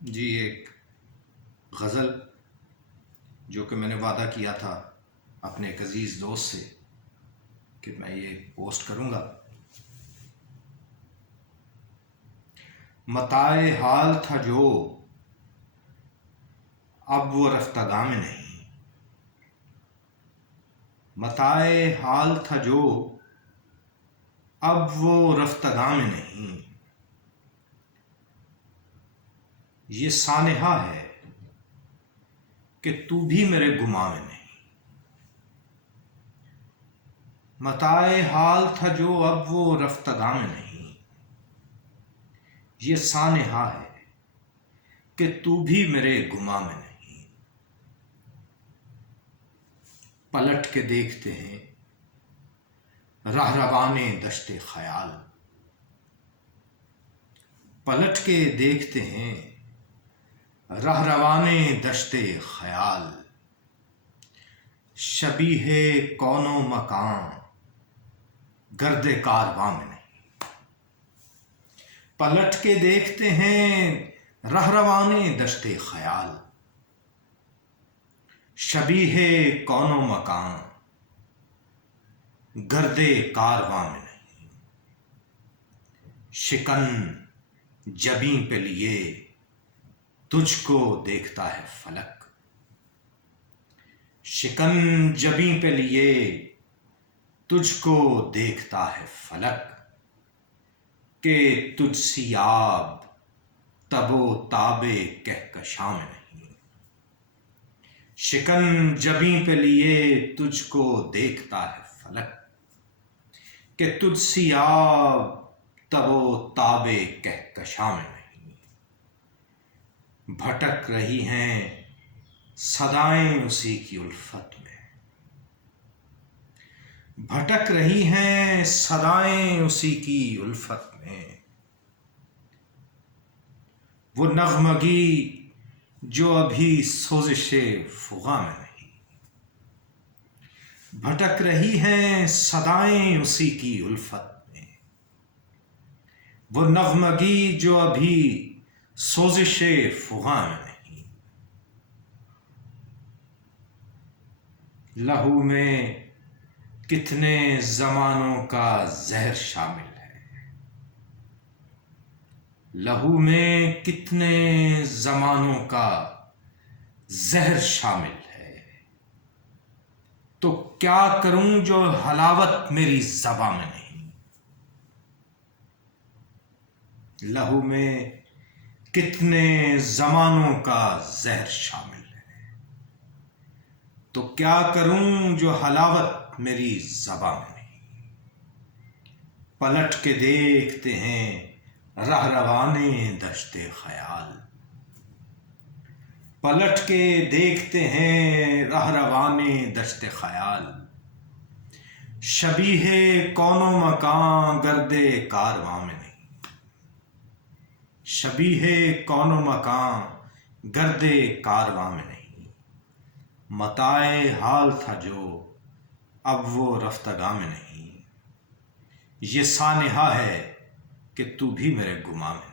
جی ایک غزل جو کہ میں نے وعدہ کیا تھا اپنے ایک عزیز دوست سے کہ میں یہ پوسٹ کروں گا۔ متاع حال تھا جو اب وہ رفتگاں میں نہیں، متاع حال تھا جو اب وہ رفتگاں میں نہیں، یہ سانحہ ہے کہ تو بھی میرے گماں میں نہیں۔ متاع حال تھا جو اب وہ رفتگاں میں نہیں، یہ سانحہ ہے کہ تو بھی میرے گماں میں نہیں۔ پلٹ کے دیکھتے ہیں رہروانے دشت خیال، پلٹ کے دیکھتے ہیں رہروانے دشت خیال، شبیہ کون و مکان گرد کارواں میں نہیں۔ پلٹ کے دیکھتے ہیں رہروانے دشت خیال، شبیہ کون و مکان گرد کارواں میں نہیں۔ شکن جبیں پہ لیے تجھ کو دیکھتا ہے فلک، شکن جبیں پہ لیے تجھ کو دیکھتا ہے فلک، کہ تجھ سی آب تب و تاب کہکشاں میں نہیں۔ شکن جبیں پہ لیے تجھ کو دیکھتا ہے فلک، کہ تجھ سی آب تب و تاب کہکشاں میں نہیں۔ بھٹک رہی ہیں صدائیں اسی کی الفت میں، بھٹک رہی ہیں صدائیں اسی کی الفت میں، وہ نغمگی جو ابھی سوزش فغاں میں نہیں۔ بھٹک رہی ہیں صدائیں اسی کی الفت میں، وہ نغمگی جو ابھی سوزش فغاں میں نہیں۔ لہو میں کتنے زمانوں کا زہر شامل ہے، لہو میں کتنے زمانوں کا زہر شامل ہے، تو کیا کروں جو حلاوت میری زباں میں نہیں۔ لہو میں کتنے زمانوں کا زہر شامل ہے، تو کیا کروں جو حلاوت میری زباں میں نہیں۔ پلٹ کے دیکھتے ہیں رہروانے دشت خیال، پلٹ کے دیکھتے ہیں رہروانے دشت خیال، شبیہ کون و مکان گرد کارواں میں نہیں۔ شبیہ کون و مکان گرد کارواں میں نہیں، متاع حال تھا جو اب وہ رفتگاں میں نہیں، یہ سانحہ ہے کہ تو بھی میرے گماں میں نہیں۔